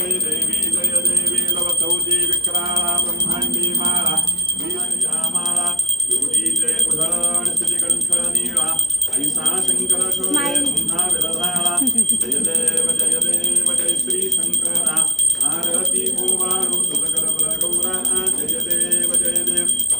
जय देवी जय देवी लवतौजी विक्राळा ब्रह्मांडी माळा वीरजा माळा युवतीचे उधळण श्रीकंठ नीळा ऐसा शंकर शोभे पुन्हा विरधाळा जय देव जय श्री शंकरा आरती ओवाळू सुतकर प्रगौरा जय देव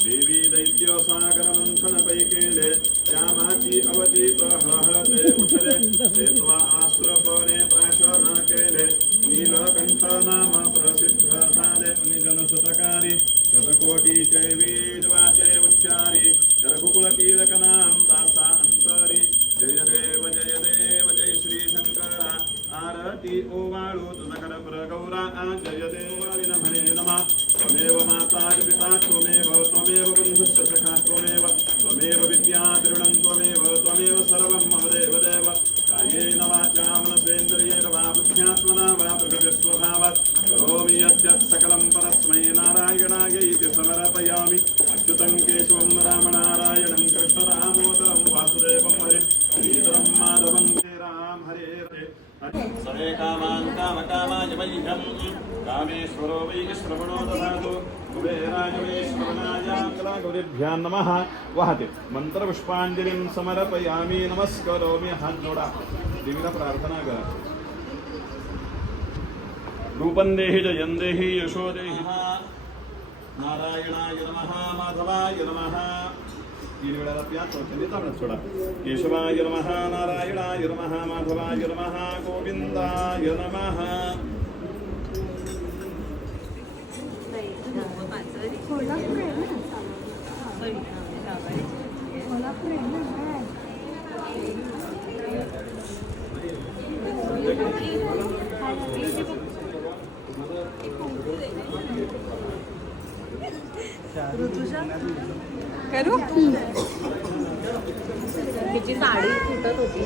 देवी दैत्य सागर मंथन पै केले श्यामाची अवचित हळहळते उठले तेत्वा आश्रपणे प्राशन केले नीलकंठ नाम प्रसिद्ध झाले निजन सुतकारी शतकोटीचे वीज वाचे उच्चारी शरकुकुळ कीलक नाम दासा अंतरी जय देव जय श्री शंकरा आरती ओवाळू तुझकर प्रगौरा जय देवालिन म्हणे नमा त्वमेव माता पिता त्वमेव बंधुश्च सखा त्वमेव विद्या दृढं त्वमेव सर्वं मम देव कायेन वाचा मनसेन्द्रियेण वा बुद्ध्यात्मना वा प्रकृतिस्वभावात् करोमि यद्यत् सकलं परस्मै नारायणायैति समर्पयामि अच्युतं केशवं रामनारायणं कृष्णदामोदरं वासुदेवं हरिं श्रीधरं माधवं राम हरे सर्वे कामान् कामकामाय मह्यं कामेश्वरो वै श्रवणो ददातु कुबेराय वै श्रवणाय नमः वाहते मंत्रपुष्पांजलिं समर्पयामि नमस्करोमि हात जोडा देवीला प्रार्थना करा रूपं देहि जयं देहि यशो देहि नारायणाय नमः माधवाय नमः तीन वेळेला प्या चौथ्यांदा तांबडा सोडा केशवाय नमः नारायणाय नमः माधवाय नमः गोविंदाय नमः करू तिची साडी फुटत होती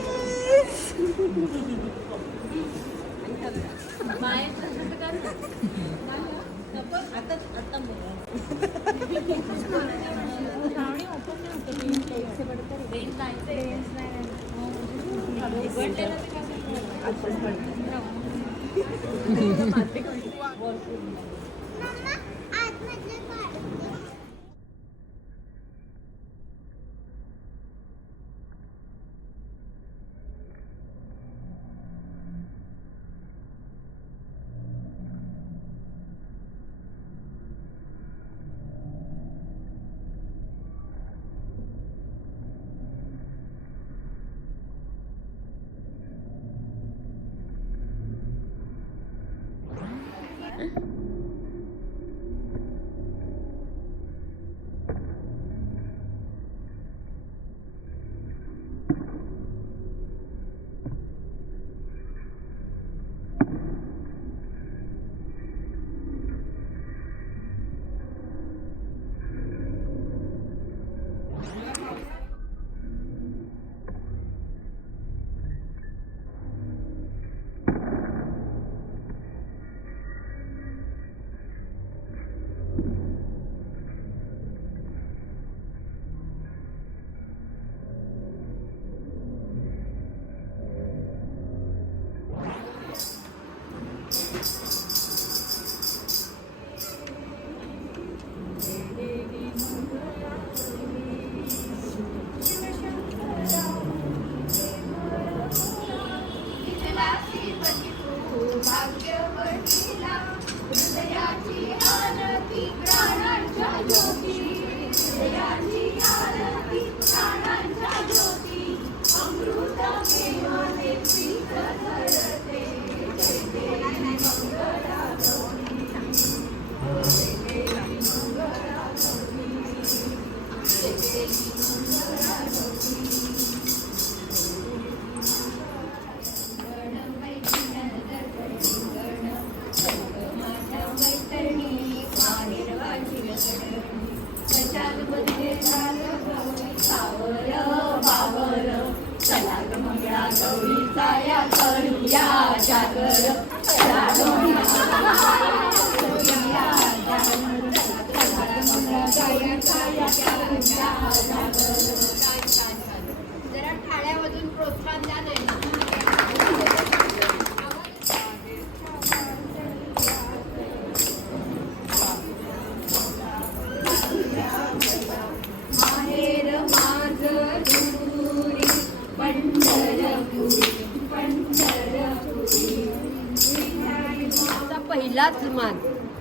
पहिलाच मान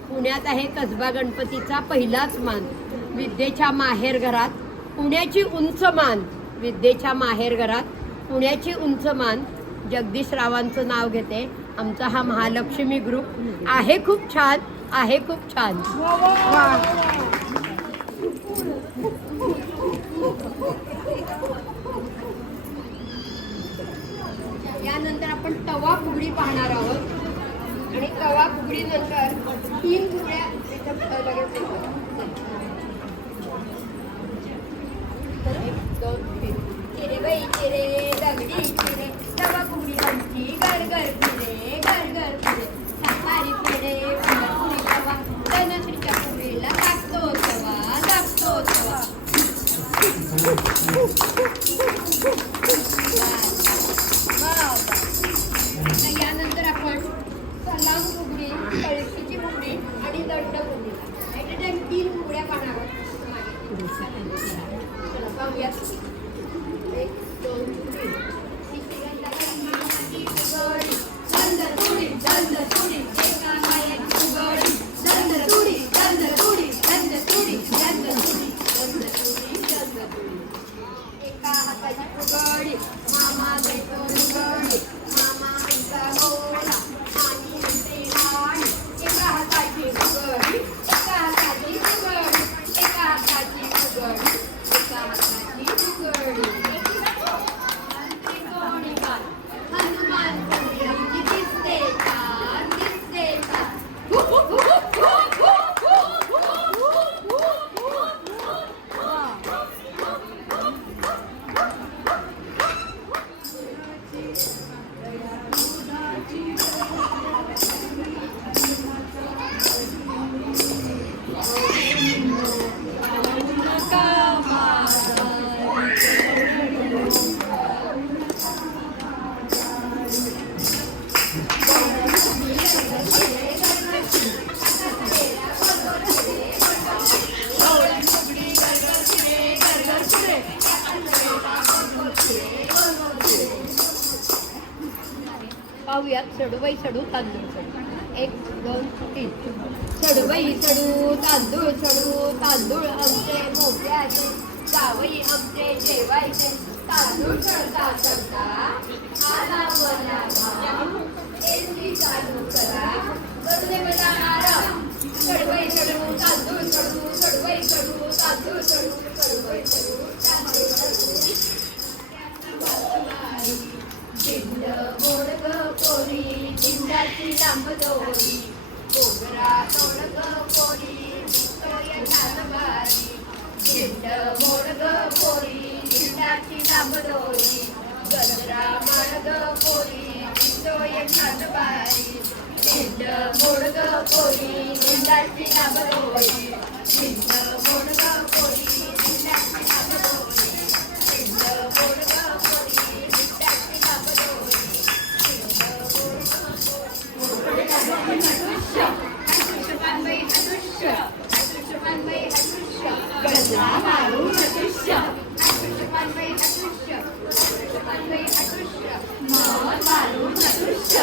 पुण्यात आहे कसबा गणपतीचा पहिलाच मान विद्येच्या माहेर घरात पुण्याची उंच मान विद्येच्या माहेर घरात पुण्याची उंच मान जगदीश रावांचं नाव घेते आमचा हा महालक्ष्मी ग्रुप आहे खूप छान आहे खूप छान यानंतर आपण तवा फुगडी पाहणार आहोत आणि तवा फुगडी नंतर 3 फुगड्या लगेच 1 2 3 चिरे बाई चिरे दगडी चिरे तवा फुगडी आमची घर घर फिरे सापारी फिरे पुरी तवा धनश्रीच्या फुगडीला लागतो तवा यानंतर आपण सलाम फुगडी कळशीची फुगडी आणि दंड फुगडी ॲट अ टाइम 3 फुगड्या पाहणार आहोत चला पाहूया 1 2 एका हाताची फुगडी मामा देतो फुगडी मामा आमचा मोठा आणि आमचे लहान एका हाताची फुगडी एका हाताची फुगडी एका हाताची फुगडी एका हाताची फुगडी हनुमान फुगडी आमची दिसते छान पाहूयात चढूबाई चढू तांदूळ चढू 1 2 3 चढूबाई चढू तांदूळ आमचे मोठ्याचे जावई आमचे जेवायचे तांदूळ चढता चढता आला मला घाम एसी चालू करा करू दे मला आराम चढूबाई चढू तांदूळ चढू चढूबाई चढू तांदूळ चढू चढूबाई चढू तांदूळ चढू चिंड मोडग पोरी चिंडाची लांब दोरी कोबरा तोडग पोरी विक्टोरिया छानबारी चिंड मोडग पोरी चिंडाची लांब दोरी गजरा माडग पोरी विक्टोरिया छानबारी चिंड मोडग पोरी चिंडाची लांब दोरी चिंड मोडग पोरी चिंडाची लांब दोरी चिंड मोडग पोरी गजरा मारून अदृश्य मन मारून अदृश्य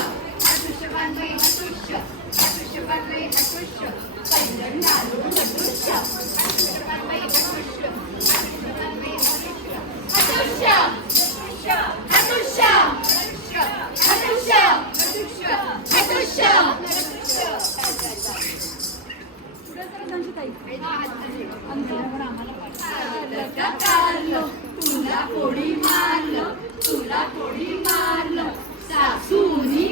पैंजण घालून अदृश्य तुला कोणी मारलं सासूनी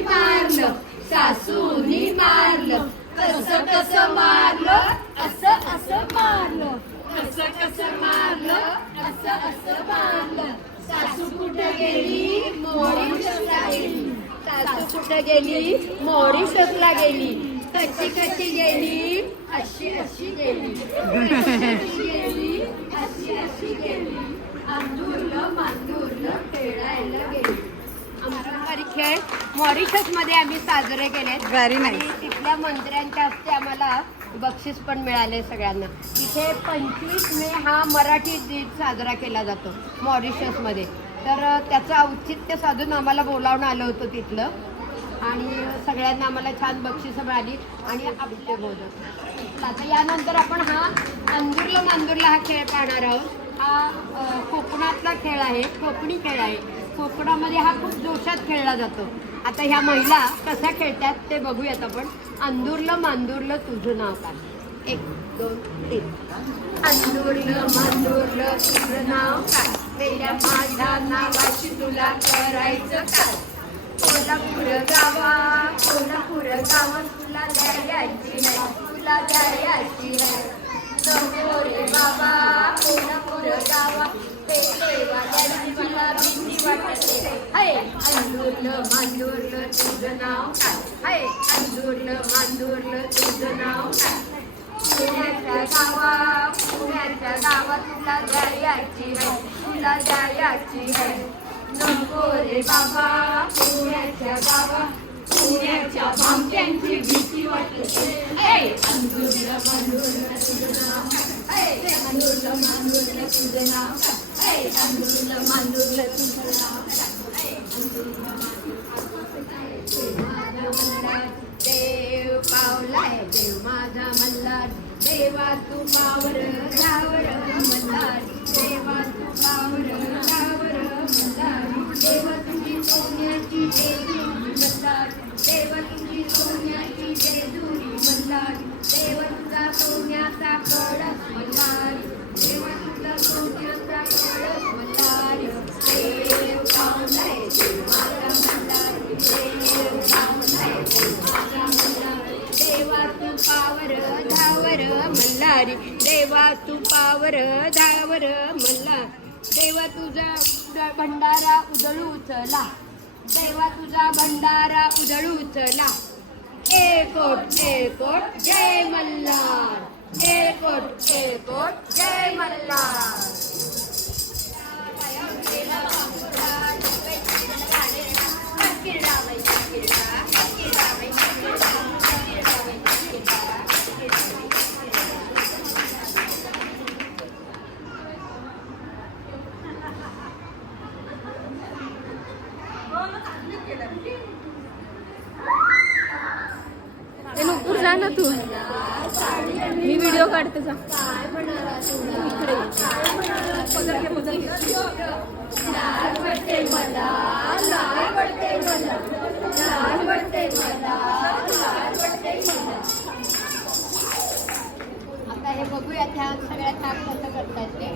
मारलं कसं मारलं असं मारलं सासू कुठं गेली मॉरिशसला गेली कशी गेली अशी गेली अंदूरलं खेळायला गेली आमचा खेळ मॉरिशस मध्ये आम्ही साजरे केले आणि तिथल्या मंत्र्यांच्या हस्ते आम्हाला बक्षीस पण मिळाले सगळ्यांना. इथे 25 मे हा मराठी दिन साजरा केला जातो मॉरिशस मध्ये. तर त्याचं औचित्य साधून आम्हाला बोलावणं आलं होतं तिथलं आणि सगळ्यांना आम्हाला छान बक्षिसं मिळाली आणि आपले मोदक. आता यानंतर आपण हा अंदुरला मांदुरला हा खेळ पाहणार आहोत. हा कोकणातला खेळ आहे, कोकणी खेळ आहे. कोकणामध्ये हा खूप जोशात खेळला जातो. आता ह्या महिला कशा खेळतात ते बघूयात आपण. अंदुरलं मांदुरलं तुझं नाव काय. 1 2 3. अंदुरलं मांदुरलं तुझं नाव काय, मेल्या माझ्या नावाची तुला करायचं काय. कोल्हापूर गावा तुला द्यायची आहे, तुला द्यायची आहे. नको रे बाबा कोल्हापूर गावा, ते देवाची मला भीती वाटते. हाय अंदुरलं मांदुरलं तुझं नाव काय, हाय अंदुरलं मांदुरलं तुझं नाव काय. पुण्याच्या गावा तुला द्यायची आहे, तुला द्यायची आहे. नको रे बाबा पुण्याच्या गावा, पुण्याच्या भामट्यांची भीती वाटते. अंदुरलं मांदुरलं तुझं नाव काय, अंदुरलं मांदुरलं तुझं नाव काय, अंदुरलं मांदुरलं तुझं नाव काय. देव पावलाय देव माझा मल्हार, देवा तू पावर धावर मल्हार, देवा तू पावर धावर मल्हार. देवा तुझी सोन्याची जेजुरी मल्हार, देवा तुझी सोन्याची जेजुरी मल्हार. देवा तुझा सोन्याचा कळस मल्हार, देवा तुझा सोन्याचा कळस मल्हार. देव पावलाय देव माझा मल्हार, देव पावलाय देव माझा मल्हार. देवा तू पावर धावर मल्हारी, देवा तू पावर धावर मल्हार. देवा तुझा भंडारा उधळू चला, देवा तुझा भंडारा उधळू चला. एकोट जय मल्हार, एकोट जय मल्हार. नुकूर जा ना तू, मी व्हिडिओ काढते जा. आता हे बघूया ह्या सगळ्या थाप कसं करतात ते.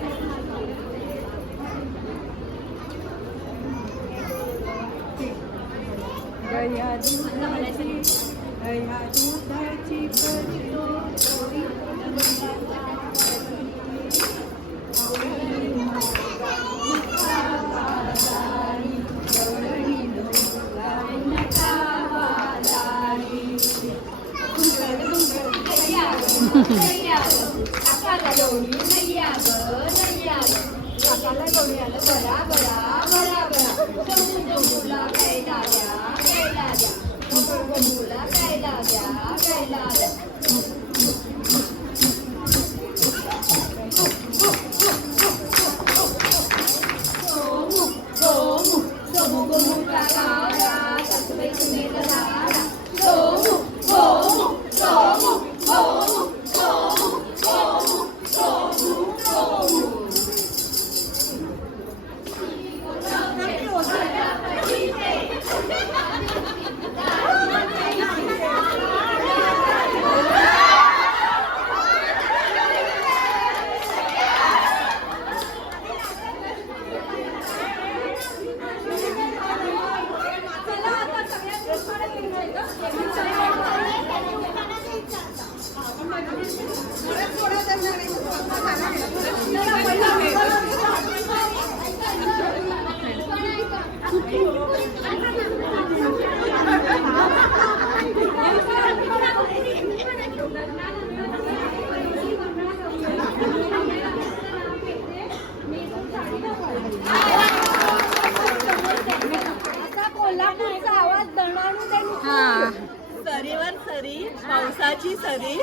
सरीवर सरी पावसाची सरी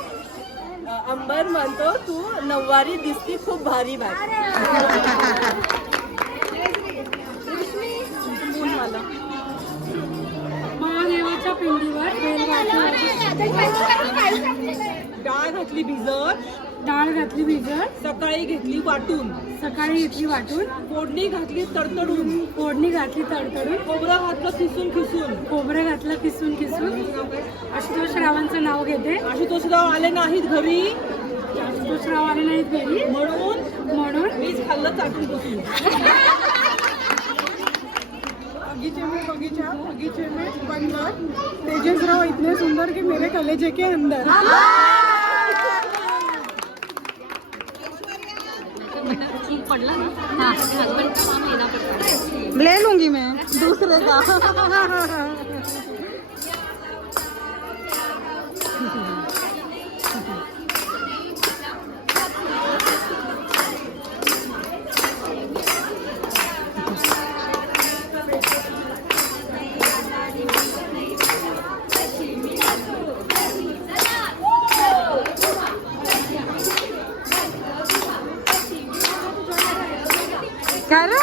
अंबर म्हणतो तू नऊवारी दिसती खूप भारी भारी. मला. महादेवाच्या पिंडीवर डाळ घातली भिजत, डाळ घातली भिजत, सकाळी घेतली वाटून, सकाळी घेतली वाटून, फोडणी घातली तडतडून, फोडणी घातली तडतडून, खोबरं घातलं किसून खिसून, खोबरं घातलं किसून किसून. आशुतोष रावांचं नाव घेते. आशुतोषराव आले नाहीत घरी आशुतोष राव आले नाहीत घरी म्हणून मीच खाल्लं चाटून बसून. बगीचे में बंदर तेजसराव इतने सुंदर कि मेरे कलेजे के अंदर. पडला ना. हाँ, हस्बैंड का नाम लेना पड़ता है. ले लूंगी मैं दूसरे का. क्या रे?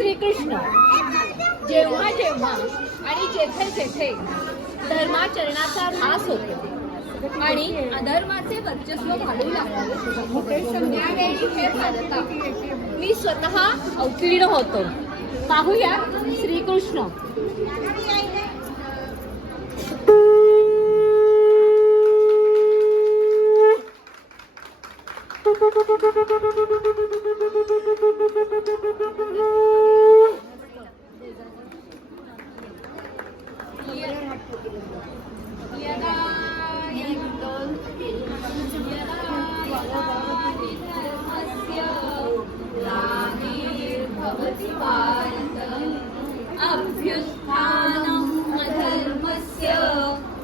श्रीकृष्ण जेव्हा जेव्हा आणि जेथे जेथे धर्माचरणाचा ऱ्हास होतो आणि अधर्माचे वर्चस्व वाढू लागते त्यावेळी हे भारता मी स्वतः अवतीर्ण होतो. पाहूया श्रीकृष्ण. अभ्युत्थानं अधर्मस्य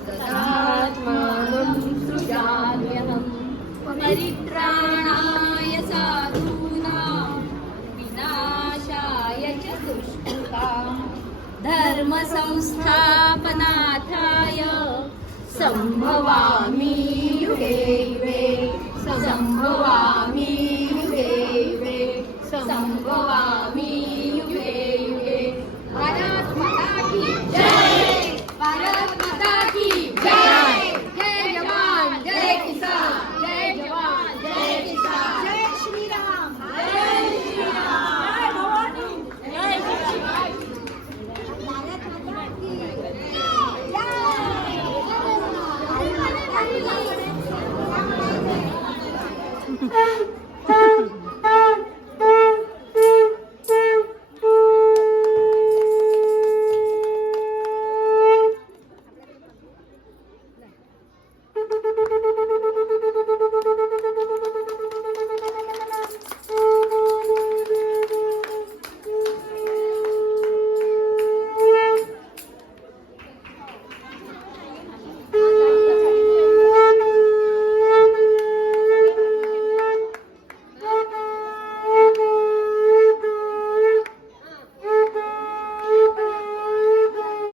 तदात्मानं सृजाम्यहं परित्राणाय साधूनां विनाशाय च दुष्कृतां धर्मसंस्थापनार्थाय संभवामि युगे युगे संभवामि युगे युगे संभवामि